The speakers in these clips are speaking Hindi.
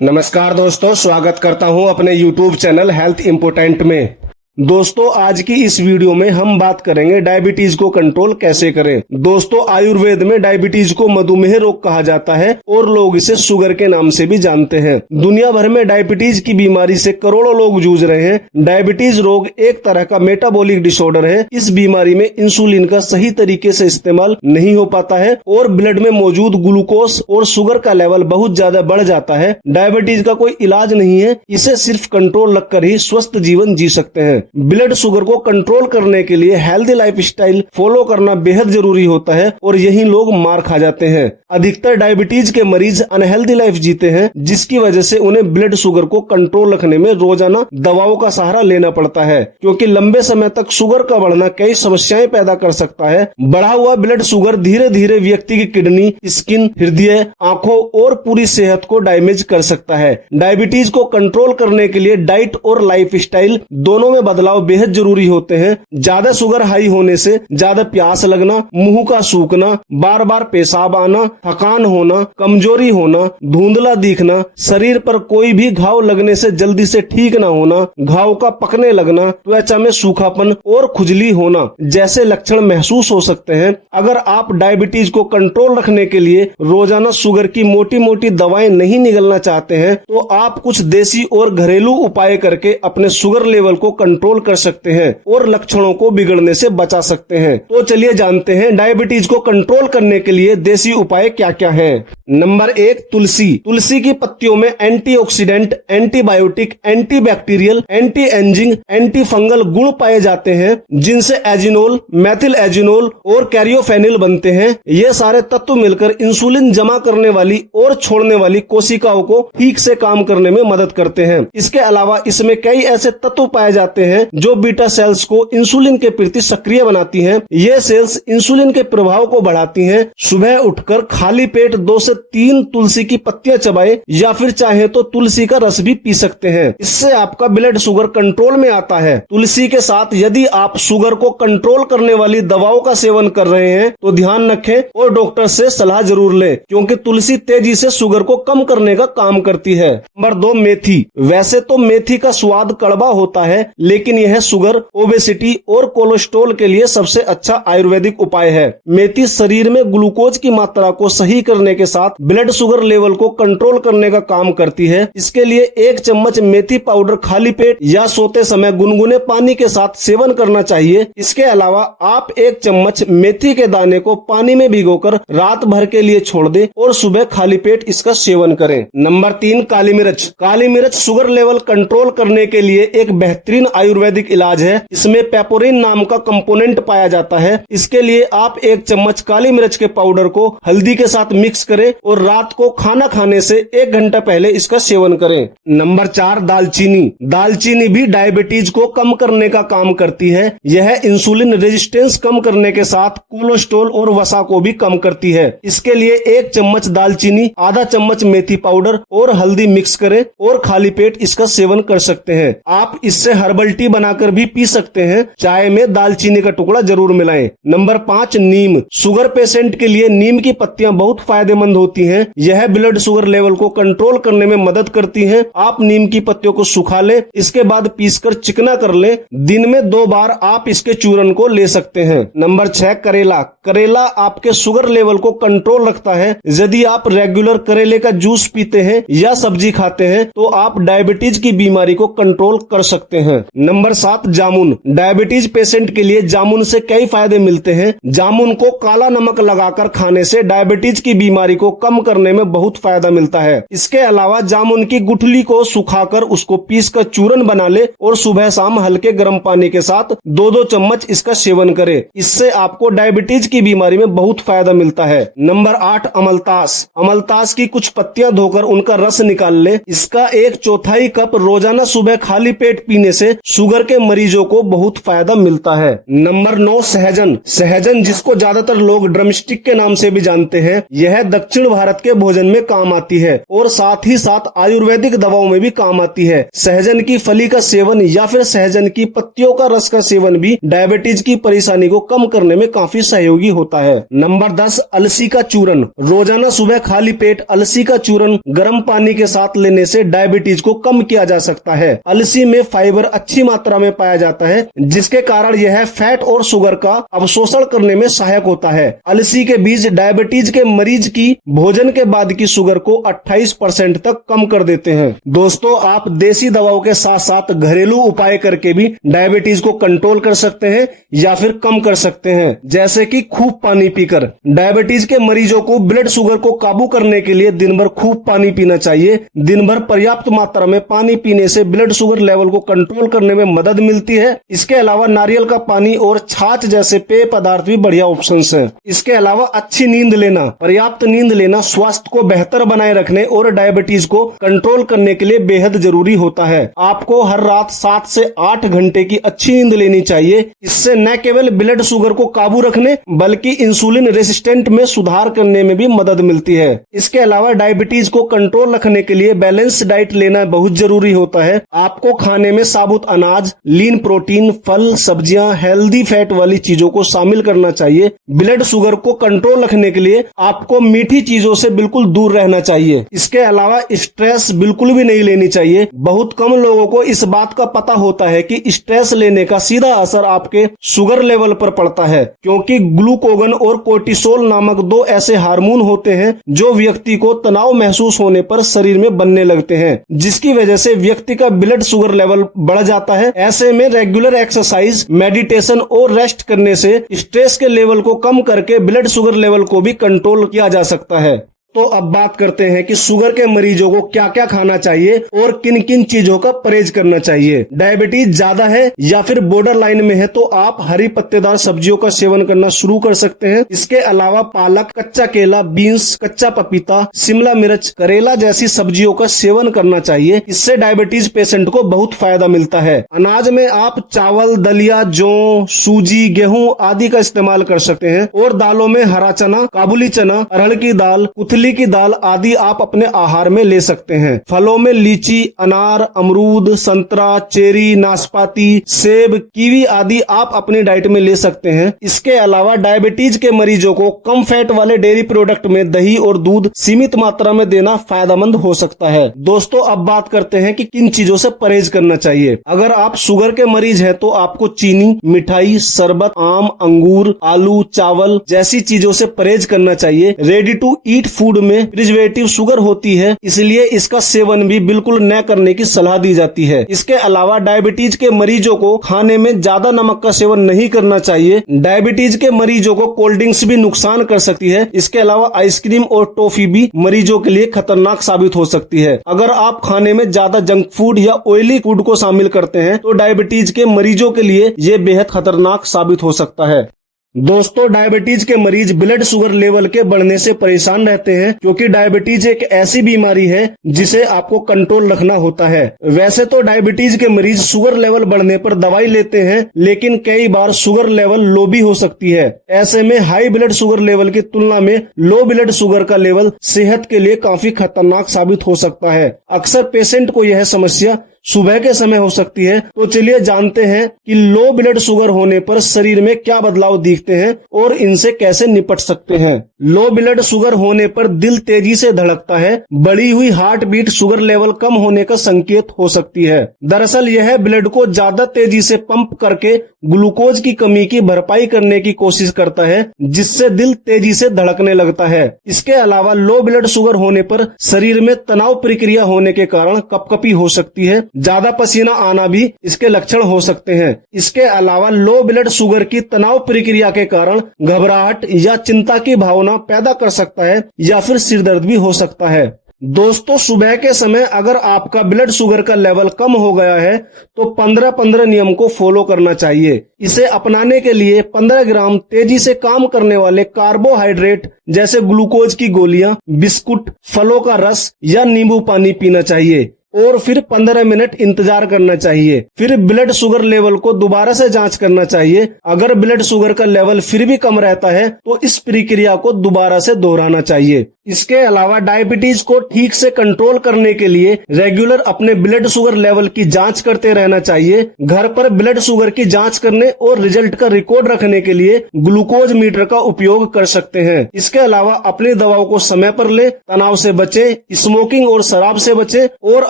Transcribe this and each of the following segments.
नमस्कार दोस्तों, स्वागत करता हूं अपने YouTube चैनल हेल्थ इम्पोर्टेंट में। दोस्तों, आज की इस वीडियो में हम बात करेंगे डायबिटीज को कंट्रोल कैसे करें। दोस्तों, आयुर्वेद में डायबिटीज को मधुमेह रोग कहा जाता है और लोग इसे शुगर के नाम से भी जानते हैं। दुनिया भर में डायबिटीज की बीमारी से करोड़ों लोग जूझ रहे हैं। डायबिटीज रोग एक तरह का मेटाबॉलिक डिसऑर्डर है। इस बीमारी में इंसुलिन का सही तरीके से इस्तेमाल नहीं हो पाता है और ब्लड में मौजूद ग्लूकोज और शुगर का लेवल बहुत ज्यादा बढ़ जाता है। डायबिटीज का कोई इलाज नहीं है, इसे सिर्फ कंट्रोल रखकर ही स्वस्थ जीवन जी सकते हैं। ब्लड शुगर को कंट्रोल करने के लिए हेल्दी लाइफस्टाइल फॉलो करना बेहद जरूरी होता है और यही लोग मार खा जाते हैं। अधिकतर डायबिटीज के मरीज अनहेल्दी लाइफ जीते हैं, जिसकी वजह से उन्हें ब्लड शुगर को कंट्रोल रखने में रोजाना दवाओं का सहारा लेना पड़ता है, क्योंकि लंबे समय तक शुगर का बढ़ना कई समस्याएं पैदा कर सकता है। बढ़ा हुआ ब्लड शुगर धीरे धीरे व्यक्ति की किडनी, स्किन, हृदय, आंखों और पूरी सेहत को डैमेज कर सकता है। डायबिटीज को कंट्रोल करने के लिए डाइट और लाइफस्टाइल दोनों में बदलाव बेहद जरूरी होते हैं। ज्यादा शुगर हाई होने से ज्यादा प्यास लगना, मुंह का सूखना, बार बार पेशाब आना, थकान होना, कमजोरी होना, धुंधला दिखना, शरीर पर कोई भी घाव लगने से जल्दी से ठीक न होना, घाव का पकने लगना, त्वचा में सूखापन और खुजली होना जैसे लक्षण महसूस हो सकते हैं। अगर आप डायबिटीज को कंट्रोल रखने के लिए रोजाना शुगर की मोटी मोटी दवाएं नहीं निगलना चाहते हैं, तो आप कुछ देसी और घरेलू उपाय करके अपने शुगर लेवल को कंट्रोल कर सकते हैं और लक्षणों को बिगड़ने से बचा सकते हैं। तो चलिए जानते हैं डायबिटीज को कंट्रोल करने के लिए देसी उपाय क्या क्या हैं। नंबर 1, तुलसी। तुलसी की पत्तियों में antioxidant, antibiotic, antibacterial, anti ageing, anti fungal गुण पाए जाते हैं, जिनसे एजिनोल, मेथिल एजिनोल और कैरियोफेनिल बनते हैं। ये सारे तत्व मिलकर इंसुलिन जमा करने वाली और छोड़ने वाली कोशिकाओं को ठीक से काम करने में मदद करते हैं। इसके अलावा इसमें कई ऐसे तत्व पाए जाते हैं जो बीटा सेल्स को इंसुलिन के प्रति सक्रिय बनाती हैं। ये सेल्स इंसुलिन के प्रभाव को बढ़ाती हैं। सुबह उठकर खाली पेट 2 से 3 तुलसी की पत्तियां चबाएं या फिर चाहे तो तुलसी का रस भी पी सकते हैं। इससे आपका ब्लड शुगर कंट्रोल में आता है। तुलसी के साथ यदि आप शुगर को कंट्रोल करने वाली दवाओं का सेवन कर रहे हैं तो ध्यान रखें और डॉक्टर से सलाह जरूर लें, क्योंकि तुलसी तेजी से शुगर को कम करने का काम करती है। नंबर 2, मेथी। वैसे तो मेथी का स्वाद कड़वा होता है, लेकिन यह शुगर, ओबेसिटी और कोलेस्ट्रॉल के लिए सबसे अच्छा आयुर्वेदिक उपाय है। मेथी शरीर में ग्लूकोज की मात्रा को सही करने के साथ ब्लड शुगर लेवल को कंट्रोल करने का काम करती है। इसके लिए 1 चम्मच मेथी पाउडर खाली पेट या सोते समय गुनगुने पानी के साथ सेवन करना चाहिए। इसके अलावा आप 1 चम्मच मेथी के दाने को पानी में भिगोकर रात भर के लिए छोड़ दें और सुबह खाली पेट इसका सेवन करें। नंबर 3, काली मिर्च। काली मिर्च शुगर लेवल कंट्रोल करने के लिए एक बेहतरीन आयुर्वेदिक इलाज है। इसमें पेपोरिन नाम का कंपोनेंट पाया जाता है। इसके लिए आप 1 चम्मच काली मिर्च के पाउडर को हल्दी के साथ मिक्स करें और रात को खाना खाने से 1 घंटा पहले इसका सेवन करें। नंबर 4, दालचीनी। दालचीनी भी डायबिटीज को कम करने का काम करती है। यह इंसुलिन रेजिस्टेंस कम करने के साथ कोलेस्ट्रॉल और वसा को भी कम करती है। इसके लिए 1 चम्मच दालचीनी, आधा चम्मच मेथी पाउडर और हल्दी मिक्स करें और खाली पेट इसका सेवन कर सकते हैं। आप इससे हर्बल टी बनाकर भी पी सकते हैं। चाय में दालचीनी का टुकड़ा जरूर मिलाएं। नंबर 5, नीम। शुगर पेशेंट के लिए नीम की पत्तियां बहुत फायदेमंद होती हैं। यह ब्लड शुगर लेवल को कंट्रोल करने में मदद करती हैं। आप नीम की पत्तियों को सुखा लें, इसके बाद पीसकर चिकना कर लें। दिन में 2 बार आप इसके चूर्ण को ले सकते हैं। नंबर 6, करेला। करेला आपके शुगर लेवल को कंट्रोल रखता है। यदि आप रेगुलर करेले का जूस पीते हैं या सब्जी खाते हैं तो आप डायबिटीज की बीमारी को कंट्रोल कर सकते हैं। नंबर 7, जामुन। डायबिटीज पेशेंट के लिए जामुन से कई फायदे मिलते हैं। जामुन को काला नमक लगाकर खाने से डायबिटीज की बीमारी को कम करने में बहुत फायदा मिलता है। इसके अलावा जामुन की गुठली को सुखाकर उसको पीसकर चूर्ण बना ले और सुबह शाम हल्के गर्म पानी के साथ 2-2 चम्मच इसका सेवन करें। इससे आपको डायबिटीज की बीमारी में बहुत फायदा मिलता है। नंबर 8, अमलतास। अमलतास की कुछ पत्तियां धोकर उनका रस निकाल ले। इसका 1/4 कप रोजाना सुबह खाली पेट पीने से शुगर के मरीजों को बहुत फायदा मिलता है। नंबर 9, सहजन। सहजन, जिसको ज्यादातर लोग ड्रमस्टिक के नाम से भी जानते हैं, यह दक्षिण भारत के भोजन में काम आती है और साथ ही साथ आयुर्वेदिक दवाओं में भी काम आती है। सहजन की फली का सेवन या फिर सहजन की पत्तियों का रस का सेवन भी डायबिटीज की परेशानी को कम करने में काफी सहयोगी होता है। नंबर 10, अलसी का चूरन। रोजाना सुबह खाली पेट अलसी का चूरन गर्म पानी के साथ लेने से डायबिटीज को कम किया जा सकता है। अलसी में फाइबर अच्छी मात्रा में पाया जाता है, जिसके कारण यह फैट और शुगर का अवशोषण करने में सहायक होता है। अलसी के बीज डायबिटीज के मरीज की भोजन के बाद की शुगर को 28% तक कम कर देते हैं। दोस्तों, आप देसी दवाओं के साथ साथ घरेलू उपाय करके भी डायबिटीज को कंट्रोल कर सकते हैं या फिर कम कर सकते हैं, जैसे कि खूब पानी पीकर। डायबिटीज के मरीजों को ब्लड शुगर को काबू करने के लिए दिन भर खूब पानी पीना चाहिए। दिन भर पर्याप्त मात्रा में पानी पीने से ब्लड शुगर लेवल को कंट्रोल करने में मदद मिलती है। इसके अलावा नारियल का पानी और छाछ जैसे पेय पदार्थ भी बढ़िया ऑप्शन हैं। इसके अलावा अच्छी नींद लेना, पर्याप्त नींद लेना स्वास्थ्य को बेहतर बनाए रखने और डायबिटीज को कंट्रोल करने के लिए बेहद जरूरी होता है। आपको हर रात 7 से 8 घंटे की अच्छी नींद लेनी चाहिए। इससे न केवल ब्लड शुगर को काबू रखने बल्कि इंसुलिन रेसिस्टेंट में सुधार करने में भी मदद मिलती है। इसके अलावा डायबिटीज को कंट्रोल रखने के लिए बैलेंस डाइट लेना बहुत जरूरी होता है। आपको खाने में साबुत अनाज, लीन प्रोटीन, फल, सब्जियां, हेल्दी फैट वाली चीजों को शामिल करना चाहिए। ब्लड शुगर को कंट्रोल रखने के लिए आपको मीठी चीजों से बिल्कुल दूर रहना चाहिए। इसके अलावा स्ट्रेस बिल्कुल भी नहीं लेनी चाहिए। बहुत कम लोगों को इस बात का पता होता है कि स्ट्रेस लेने का सीधा असर आपके शुगर लेवल पर पड़ता है, क्योंकि ग्लूकोगन और कोर्टिसोल नामक 2 ऐसे हार्मोन होते हैं जो व्यक्ति को तनाव महसूस होने पर शरीर में बनने लगते हैं, जिसकी वजह से व्यक्ति का ब्लड शुगर लेवल बढ़ जाता है। ऐसे में रेगुलर एक्सरसाइज, मेडिटेशन और रेस्ट करने से स्ट्रेस के लेवल को कम करके ब्लड शुगर लेवल को भी कंट्रोल किया जा सकता है। तो अब बात करते हैं कि शुगर के मरीजों को क्या क्या खाना चाहिए और किन किन चीजों का परहेज करना चाहिए। डायबिटीज ज्यादा है या फिर बॉर्डर लाइन में है तो आप हरी पत्तेदार सब्जियों का सेवन करना शुरू कर सकते हैं। इसके अलावा पालक, कच्चा केला, बीन्स, कच्चा पपीता, शिमला मिर्च, करेला जैसी सब्जियों का सेवन करना चाहिए। इससे डायबिटीज पेशेंट को बहुत फायदा मिलता है। अनाज में आप चावल, दलिया, जौ, सूजी, गेहूं आदि का इस्तेमाल कर सकते हैं और दालों में हरा चना, काबुली चना, अरहर की दाल, की दाल आदि आप अपने आहार में ले सकते हैं। फलों में लीची, अनार, अमरूद, संतरा, चेरी, नाशपाती, सेब, कीवी आदि आप अपनी डाइट में ले सकते हैं। इसके अलावा डायबिटीज के मरीजों को कम फैट वाले डेयरी प्रोडक्ट में दही और दूध सीमित मात्रा में देना फायदेमंद हो सकता है। दोस्तों, अब बात करते हैं कि किन चीजों से परहेज करना चाहिए। अगर आप शुगर के मरीज हैं तो आपको चीनी, मिठाई, शरबत, आम, अंगूर, आलू, चावल जैसी चीजों से परहेज करना चाहिए। रेडी टू ईट फूड में प्रिजर्वेटिव शुगर होती है, इसलिए इसका सेवन भी बिल्कुल न करने की सलाह दी जाती है। इसके अलावा डायबिटीज के मरीजों को खाने में ज्यादा नमक का सेवन नहीं करना चाहिए। डायबिटीज के मरीजों को कोल्ड ड्रिंक्स भी नुकसान कर सकती है। इसके अलावा आइसक्रीम और टॉफी भी मरीजों के लिए खतरनाक साबित हो सकती है। अगर आप खाने में ज्यादा जंक फूड या ऑयली फूड को शामिल करते हैं तो डायबिटीज के मरीजों के लिए ये बेहद खतरनाक साबित हो सकता है। दोस्तों, डायबिटीज के मरीज ब्लड शुगर लेवल के बढ़ने से परेशान रहते हैं, क्योंकि डायबिटीज एक ऐसी बीमारी है जिसे आपको कंट्रोल रखना होता है। वैसे तो डायबिटीज के मरीज शुगर लेवल बढ़ने पर दवाई लेते हैं, लेकिन कई बार शुगर लेवल लो भी हो सकती है। ऐसे में हाई ब्लड शुगर लेवल की तुलना में लो ब्लड शुगर का लेवल सेहत के लिए काफी खतरनाक साबित हो सकता है। अक्सर पेशेंट को यह समस्या सुबह के समय हो सकती है। तो चलिए जानते हैं कि लो ब्लड शुगर होने पर शरीर में क्या बदलाव दिखते हैं और इनसे कैसे निपट सकते हैं। लो ब्लड शुगर होने पर दिल तेजी से धड़कता है। बढ़ी हुई हार्ट बीट शुगर लेवल कम होने का संकेत हो सकती है। दरअसल यह ब्लड को ज्यादा तेजी से पंप करके ग्लूकोज की कमी की भरपाई करने की कोशिश करता है, जिससे दिल तेजी से धड़कने लगता है। इसके अलावा लो ब्लड शुगर होने पर शरीर में तनाव प्रक्रिया होने के कारण कपकपी हो सकती है। ज्यादा पसीना आना भी इसके लक्षण हो सकते हैं। इसके अलावा लो ब्लड शुगर की तनाव प्रक्रिया के कारण घबराहट या चिंता की भावना पैदा कर सकता है या फिर सिरदर्द भी हो सकता है। दोस्तों, सुबह के समय अगर आपका ब्लड शुगर का लेवल कम हो गया है तो 15-15 नियम को फॉलो करना चाहिए। इसे अपनाने के लिए 15 ग्राम तेजी से काम करने वाले कार्बोहाइड्रेट जैसे ग्लूकोज की गोलियां, बिस्कुट, फलों का रस या नींबू पानी पीना चाहिए। और फिर 15 मिनट इंतजार करना चाहिए। फिर ब्लड शुगर लेवल को दोबारा से जांच करना चाहिए। अगर ब्लड शुगर का लेवल फिर भी कम रहता है तो इस प्रक्रिया को दोबारा से दोहराना चाहिए। इसके अलावा डायबिटीज को ठीक से कंट्रोल करने के लिए रेगुलर अपने ब्लड शुगर लेवल की जांच करते रहना चाहिए। घर पर ब्लड शुगर की जांच करने और रिजल्ट का रिकॉर्ड रखने के लिए ग्लूकोज मीटर का उपयोग कर सकते हैं। इसके अलावा अपनी दवाओं को समय पर ले, तनाव से बचे, स्मोकिंग और शराब से बचे और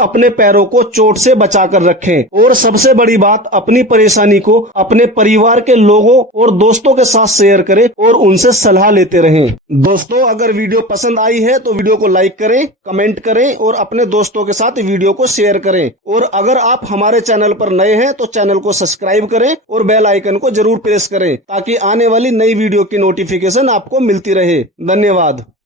अपने पैरों को चोट से बचाकर रखें। और सबसे बड़ी बात, अपनी परेशानी को अपने परिवार के लोगों और दोस्तों के साथ शेयर करें और उनसे सलाह लेते रहें। दोस्तों, अगर वीडियो पसंद आई है तो वीडियो को लाइक करें, कमेंट करें और अपने दोस्तों के साथ वीडियो को शेयर करें। और अगर आप हमारे चैनल पर नए हैं तो चैनल को सब्सक्राइब करें और बेल आइकन को जरूर प्रेस करें ताकि आने वाली नई वीडियो की नोटिफिकेशन आपको मिलती रहे। धन्यवाद।